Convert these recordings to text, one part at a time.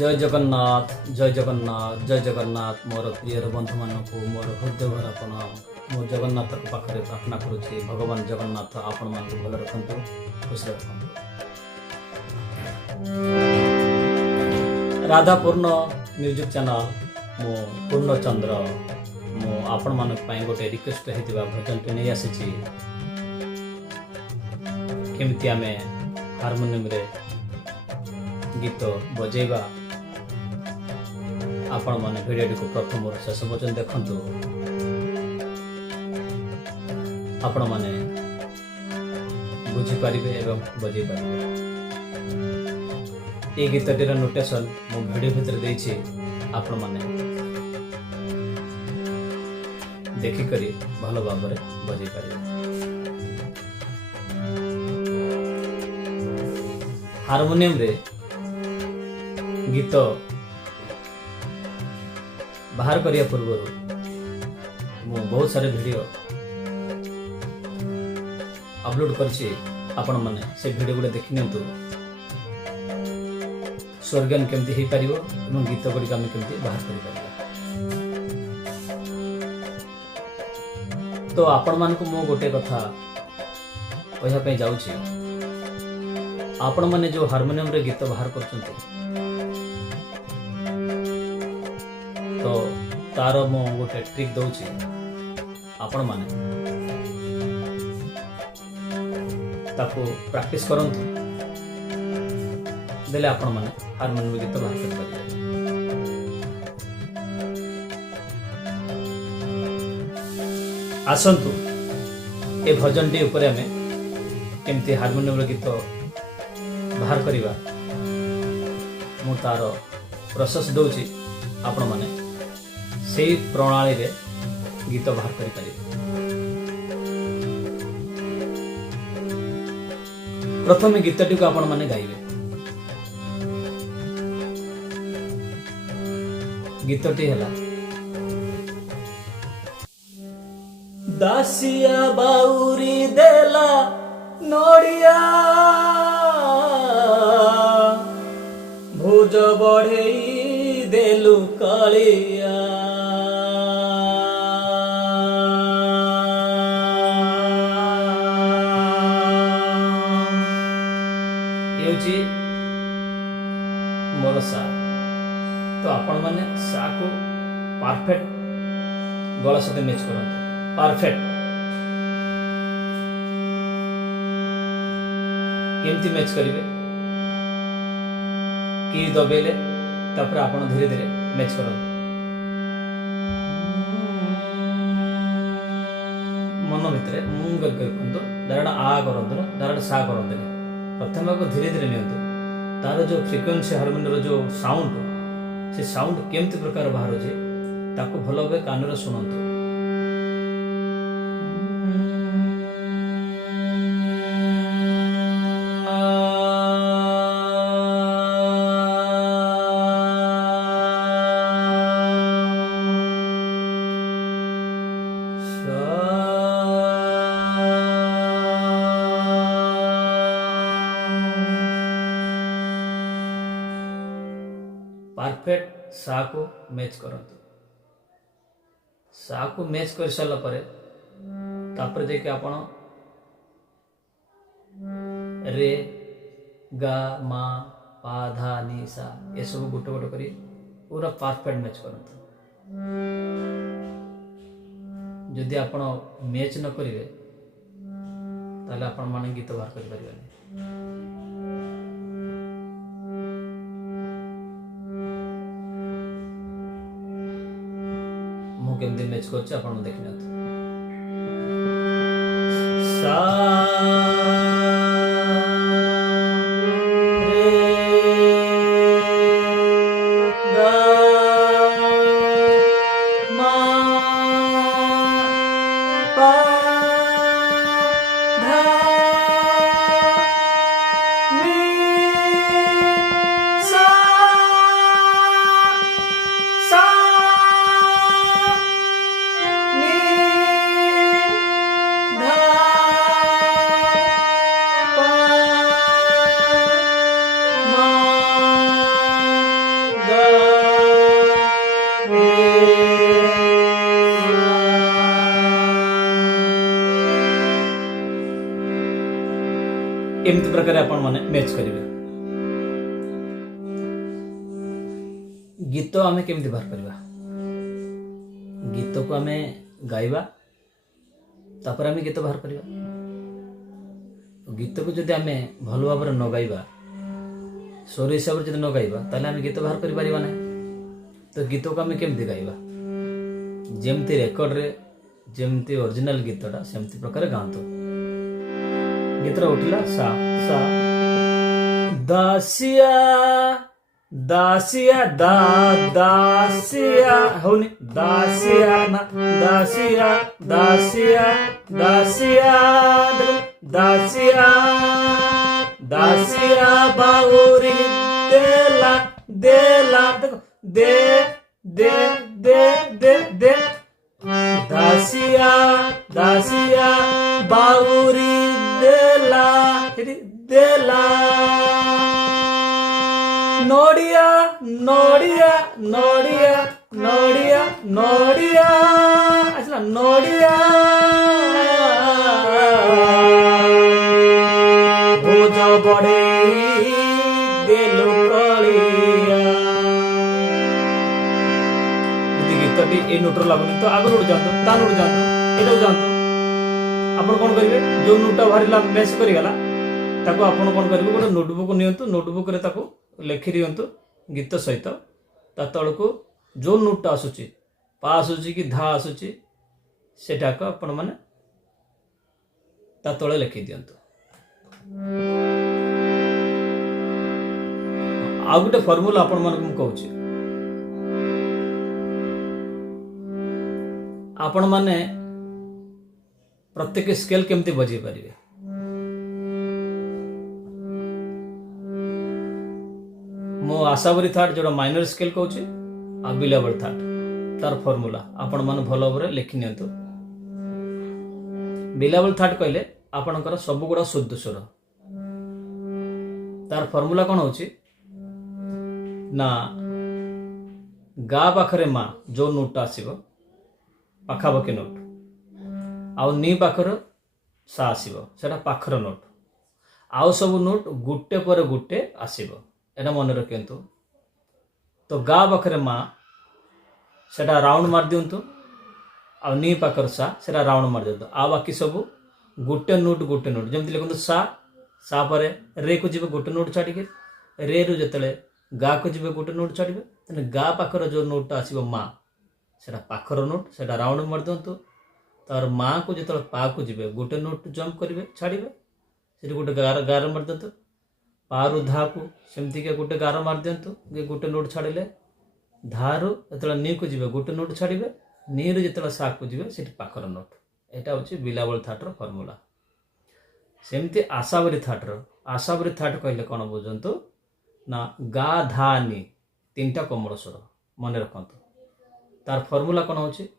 जय जगन्नाथ जय जगन्नाथ जय जगन्नाथ मोर प्रिय बंधु मानक मोर हृदय भरा प्रणाम। मो जगन्नाथ पाखे प्रार्थना करुच्ची भगवान जगन्नाथ आपण मान भल रखु खुश रखु। राधापूर्ण म्यूजिक चैनल मो पूर्णचंद्र मो आपण मान गोटे रिक्वेस्ट होता भजन टे नहीं आसी केमती आम हारमोनियम रे गीत बजेगा आपण माने भिडियो को प्रथम और शेष पर्यंत देखंतु। आपण माने बुझी पारिबे एवं बजे पारिबे। ये गीतटीर नोटेशन मो भिडियो भितर देछि आपण माने देखि करी भलो भाबरे बजे पारिबे। हारमोनियम रे गीत बाहर करिया पूर्व मु बहुत सारे वीडियो अपलोड करछि आपण माने से वीडियो गुडे देखि नियंतु। स्वर्गन केमती हे परिबो एवं गीत गुडी हम केमती बाहर करि परिबो। तो आपण मान को मो गोटे कथा कहया पे जाउछि। आपण माने जो हारमोनियम रे गीत बाहर करछन्ते तो तार मो गोटे ट्रिक दउछि आपण माने ताको प्रैक्टिस करंतु देले आपण माने हारमोनियम गीत बाहर कर परिबे। आसंतु ए भजन टी ऊपर हमें केमती हारमोनियम गीत बाहर करिबा मु तार प्रोसेस दउछि आपण माने से प्रणाली रे गीत बाहर करि पारिबे। प्रथम गीतटी को आपण माने गाइबे। गीतटी हला दासिया बाउरी देला नोडिया भुज बढ़ेई देलु कालिया ये मोर सा। तो आपण माने सा को परफेक्ट गला सहित मैच करंतु। परफेक्ट केमती मैच करिवे की दबेले तापर आपण धीरे धीरे मैच करंतु। मन भितरे मुंग करंतु डायरेक्ट आ करंतु डायरेक्ट सा करंतु। प्रथम को धीरे धीरे नियंतु। तार जो फ्रिक्वेंसी हारमोनियम जो साउंड से साउंड केमती प्रकार बाहर जे ताको भलो भाबे कान रे सुनंतु। परफेक्ट सा को मैच करंतु। सा को मैच कर सारा पर तापर जे कि आपण रे गा मा पा धा नी सा ये सब गोटे गोटे करी पूरा परफेक्ट मैच करंतु। जदि आपण मैच न करिवे ताले आपण माने गीत बाहर कर परिबे। केमती मैच करछ आपण देखिना सा एमती प्रकार आपण माने मैच करिवे। गीत आमे केमती बाहर करवा, गीत को आमे गाइबा तापर आमे गीत बाहर करवा। गीत को जदि आमे भल भाव न गाइबा, स्वर हिसाब से न गाइबा ताले आमे गीत बाहर करि परिबा नै। तो गीत को आमे केमती गाइबा, जेमती रेकर्ड रे जेमती ओरिजिनल गीतटा सेमती प्रकार गांतो। गीतरा उठला सा सा दासिया दासिया दा दासिया होनी दासिया ना दासिया दासिया दासिया दासिया दासिया बाउरी देला देला देखो दे दे दे दे दे दासिया दासिया बाउरी देला देला नोडिया नोडिया नोडिया नोडिया नोडिया अच्छा नोडिया भोज बड़े देलु कलिया। गीतटी ए नोटर लागुनी तो आगे उड़ जातु ता उड़ जातु एटा जातु आपण कोन करिवे जो नोटा भरिला मैच करि गला ताको आपण कोन करिवे गोटे नोटबुक नियंतु नोटबुक रे ताको लेखि दियंतु गीत सहित ता तळको जो नोट आसुची पा आसुची कि धा आसुची सेटा को आपण माने ता तळे लेखि दियंतु। आ गोटे फार्मूला आपण मानक मु कहूची, आपण माने प्रत्येक स्केल केमती बजाई पारिबे। मो आशावरी थाट जोड़ा माइनर स्केल कहूची आ बिलाबल थाट तार फार्मूला आपण माने भल भाବରେ लिखि नियंतु। बिलाबल थाट कहले आपणकर सब गुड़ा शुद्ध स्वर, तार फार्मूला कोन होची ना गा पाखरे मा जो नोट आसीबो पाखापाखि नोट आउ नी पाखर सा आसीबो सेटा पाखर नोट आउ सब नोट गुटे पर गुटे आसीबो एटा मन रखियंतु। तो गा पाखरे मा सेटा राउंड मार दियंतु आउ नी पाखर सा सेटा राउंड मार दियंतु आ बाकी सब गुटे नोट जेमति लिखंतु सा सा परे रे को जिबे गुटे नोट छाडी के रे रु जतले गा को जिबे गुटे नोट छाडीबे तने गा पाखर जो नोट आसीबो मा सेटा पाखर नोट सेटा राउंड मार दियंतु। तार माँ को जो पा को जी गोटे नोट जम्प करेंगे छाड़े से गोटे गार मार दिंतु पारु धा को सेमती के गोटे गार मार दिंतु गोटे नोट छाड़े धारु जो नी को जी गोटे नोट छाड़े नी रु जो सा को जी से पाखर नोट यहाँ हूँ बिलाबल थाटर फर्मूला। सेमती आशावरी थाट कहले कौन बुझंतु ना गा धा नी तीनटा कोमल स्वर मन रखंतु। तार फर्मूला कौन होची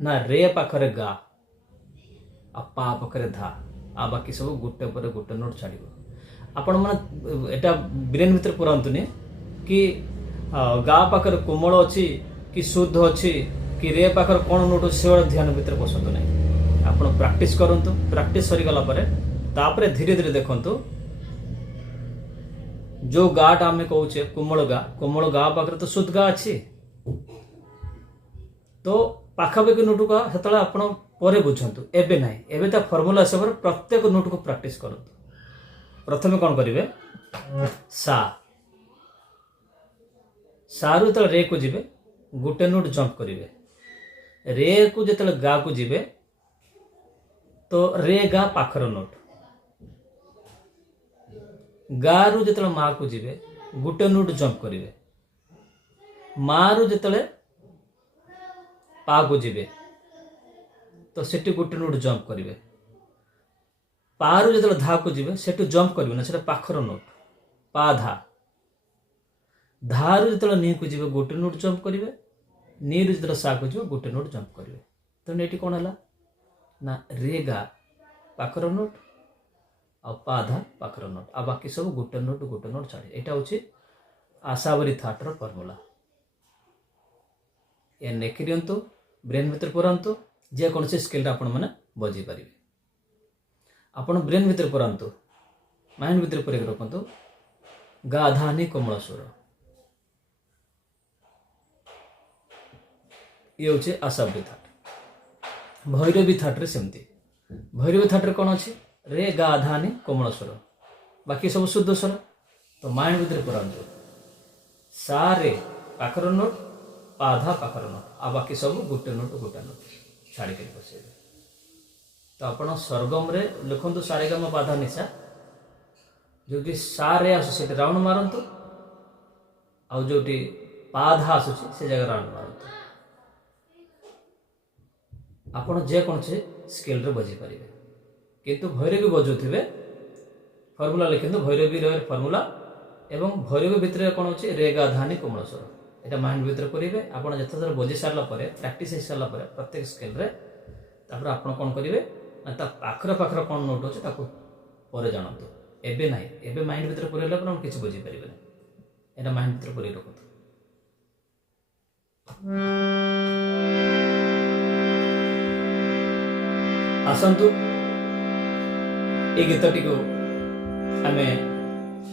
ना रे पाखरे गा आ पा पाखरे धा आ बाकी सब गुटे पर गुटे नोट छाड़िबो। आपण माने एटा ब्रेन भीतर पुरांतुनी कि गा पाखरे कोमल अछि कि शुद्ध अछि कि रे पाखरे कोन नोट से ध्यान भीतर पसंद नै। आपण प्रैक्टिस करंतु, प्रैक्टिस सरी गला परे तापरे धीरे धीरे देखंतु जो गाटा आमे कहूचे कोमल गा पाखरे तो शुद्ध गा अछि तो पाखापाखि नोट को सेतले आपण परे बुझंतु एबे नाही एबे ता फार्मूला हिसाब रे प्रत्येक नोट को प्रैक्टिस करंतु। प्रथमे कोन करिवे सा सारु त रे को जिबे गुटे नोट जंप करिवे रे को जतले गा को जिबे तो रे गा पाखर नोट गा रु जतले मा को जिबे गुटे नोट जंप करिवे मा रु जतले पा को जिबे तो सेठी गोटे नोट जंप करिवे पारु जतले धा को जिबे सेठी जंप करिवे ना सेटा पाखर नोट पा धा धारु जतले नी को जिबे गोटे नोट जंप करिवे नी रु जतले सा को जिबे गोटे नोट जंप करिवे। तो एठी कोन हला ना रे गा पाखर नोट आ पा धा पाखर नोट आ बाकी सब गोटे नोट छाड़े एटा होची आशावरी थाटर फॉर्मूला। ए नेखि दियंतु ब्रेन भीतर पुरांतु जे कोनसे स्केल आपण माने बजै परिबे। आपण ब्रेन भीतर पुरांतु माइंड भितर पूरे रखु गाधानी कोमल स्वर ये हूँ आशावली थाट। भैरवी थाट्रे सेमती भैरवी थाट्रे कौन अच्छी रे गाधानी कोमल स्वर बाकी सब शुद्ध स्वर। तो माइंड भितर पुरातु सा रे पाखर नोट पाधा पाखर नोट आ बाकी सब गोटे नोट छाड़ी कर बसैबे। तो आपण सरगम रे लिखु सारेगाम पाधा निशा जो सा रे आसुचे राउंड मारतु आउ जो पाधा आसुचे से जगह राउंड मारतु आपण जेकोसी स्केल रे बजै पारे। किंतु भैरवी बजाउे फर्मुला लिखु भैरवी फर्मुला एवं भैरवी भितर कौन अच्छे रे गा धानी कोमल स्वर यहाँ माइंड भितर करेंगे। आपड़ जिते बजी सारा प्रैक्टिस हो सारा प्रत्येक स्केल रे आप कौन करेंगे पाखर पाखर कौन नोट अच्छे पर जानतु एबे ना एबे माइंड भितर पूरेला किसी बुझी पारे यहाँ माइंड भितर पूरे रखु। आसतु ये गीतटी को आमे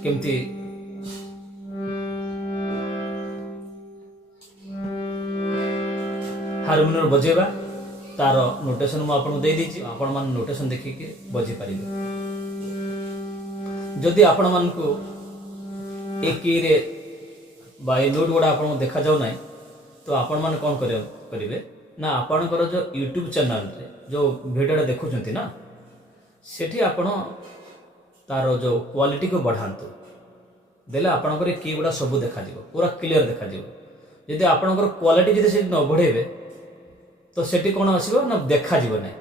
केमती हारमोनियम बजेबा तार नोटेशन मु आपन दे देछि आपण मान नोटेशन देखिके बजे पारिबे। जदि आपण मान को एक रे बाय नोट गुडा आपण देखा जाउ नै तो आपण मान कोन करिवे ना आपणकर जो यूट्यूब चैनल रे जो भिडियो देखुचंती ना सेठी आपण तार जो क्वालिटी को बढ़ातु देले आपणकर की गुडा सब देखा दिबो पूरा क्लियर देखा दिबो। यदि आपणकर क्वालिटी जदि से न बढ़ेबे तो सेठी कोन आसीबो ना देखा दिबो नै।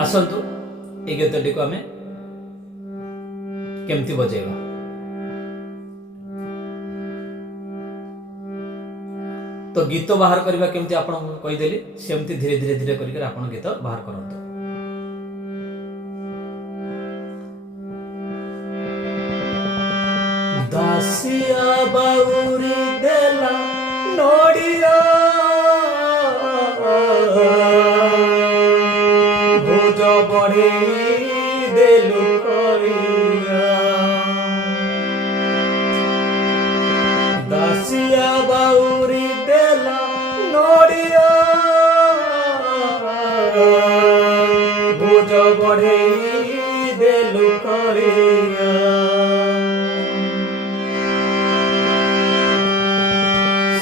आसतु ये गीतटी को आमे केमती बजेगा। तो गीत बाहर करबा केमती आपण कहि देली सेमती धीरे धीरे धीरे करिके आपण गीत बाहर करंतु। दासिया बाउरी देला नोडिया भोज बड़ी देलु करिया दासिया बाउरी देला नोडिया भोज बड़ी देलु करिया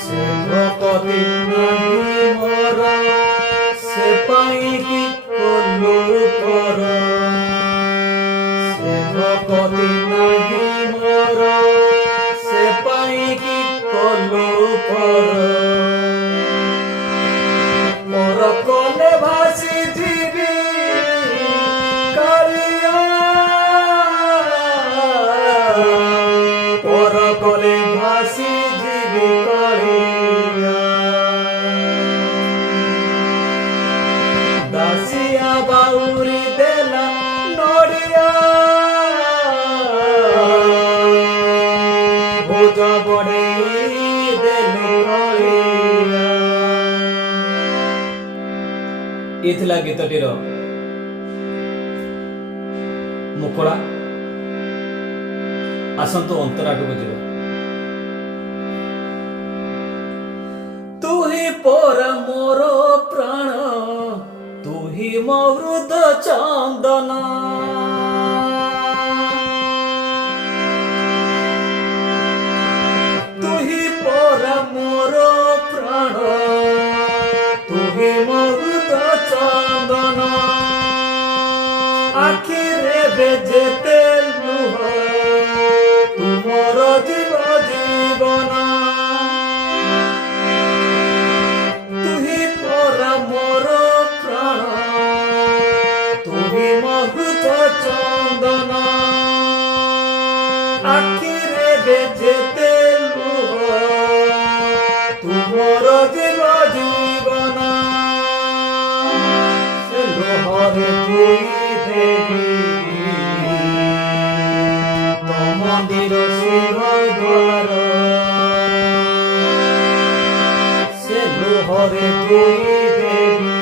से भक्ति नहीं मोर से पाई की कोलू पर से भक्ति नहीं मोर से पाई की कोलू पर मोर कोले भासी जीवी कालिया मोर कोले भासी जीवी कालिया दासिया बाउरी देला नोडिया भोज बड़ी देलु करिया। ये थिला गीतटीर मुखड़ा। आसंतु अंतराटू को जीवा। तू ही पर मोर प्राण तू ही मो हृद चंदन तू ही पर मोर प्राण तू ही मो हृद चंदन आखिरे बेजेते लुह तुमर जीव जीवन तू ही पर मोर प्राण तू ही मो हृद चंदन आखिरे बेजेते लुह तुमर जीव जीवन से लोहरे तुई देवी रे दुई देवी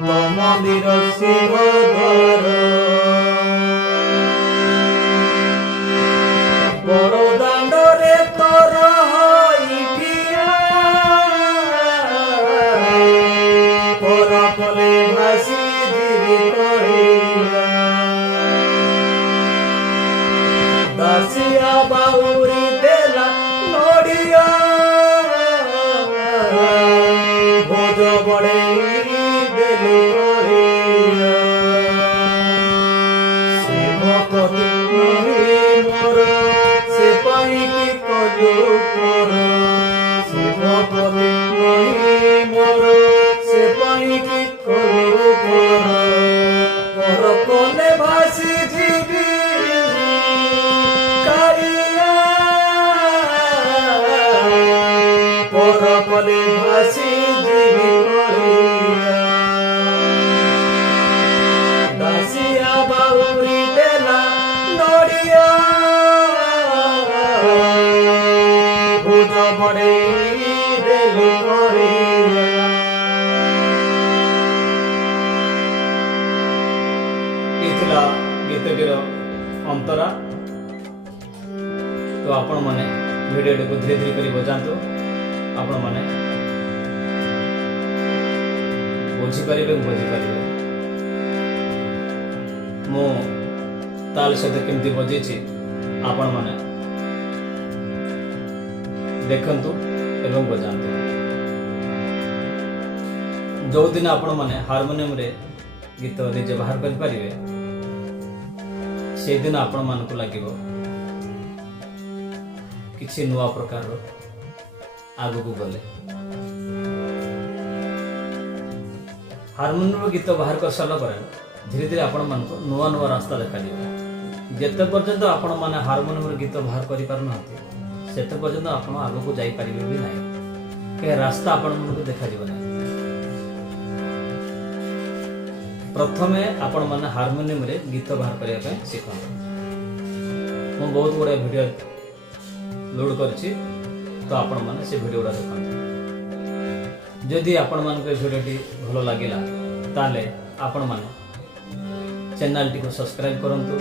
तो मंदिर सिंह द्वार बड़ दांड रे तोर इठिया पर कले भासी जीवी कहिला दासिया बाउरी देला नोडिया भोज बड़े देलु कहिला शिवपति नहीं मोर से पाई की कलु कर शिवपति नहीं मोर से पाई की कलु कर कले भासी जीवी कालिया पर कले भासी जीवी कालिया दासिया बाउरी देला नोडिया भोज बड़े देलु कहिला इथिला गीतटीर अंतरा तो आपण माने वीडियो को धीरे धीरे करी बजांतु आपण माने बुझी परिबे मो ताल सहित केमती बजेछि आपण माने देखंतु एवं बजांतु जो दिन आपण माने हारमोनियम रे गीत निजे बाहर कर परिबे से दिन आपण मान को लागिबो किसी नुआ प्रकार आगु को गले हारमोनियम गीत बाहर कर सारा पर धीरे धीरे आपण मान को नुआ नुआ रास्ता देखा दिबो जेते पर्यंत आपण माने हारमोनियम गीत बाहर करि पार नथि सेते पर्यंत आपण आगु को जाई परिबे भी नाही के रास्ता आपण मन को देखा दिबो नाही प्रथमे आपण माने हारमोनियम रे गीत बाहर करिया पे सिखंतु मो बहुत बड़ा वीडियो लोड करछि तो आपण माने से वीडियो देखंतु जदि आपण मान के वीडियोटी भलो लागिला ताले आपण माने चैनल टी को सब्सक्राइब करंतु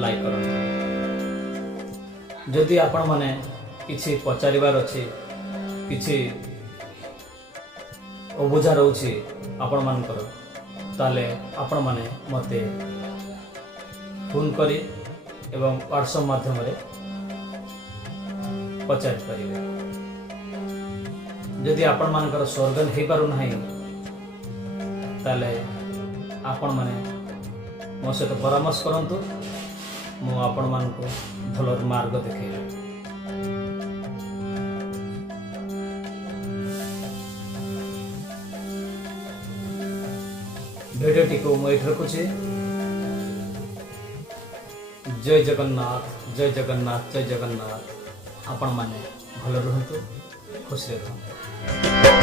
लाइक करंतु जदि आपण माने किछि पचारिबार अछि किछि अबुझा रहउछि आपण मान कर ताले आपण माने मते फोन करी एवं व्हाट्सएप माध्यम रे पचारि परिबे जदि आपण मानकर स्वर्गन हे पारु नाही ताले आपण माने मो सहित परामर्श करंतु मो आपण मान को भल मार्ग देखैबे भिडियोटी को मैं रखुचे जय जगन्नाथ जय जगन्नाथ जय जगन्नाथ आपण माने भल रहंतु खुशी रहंतु।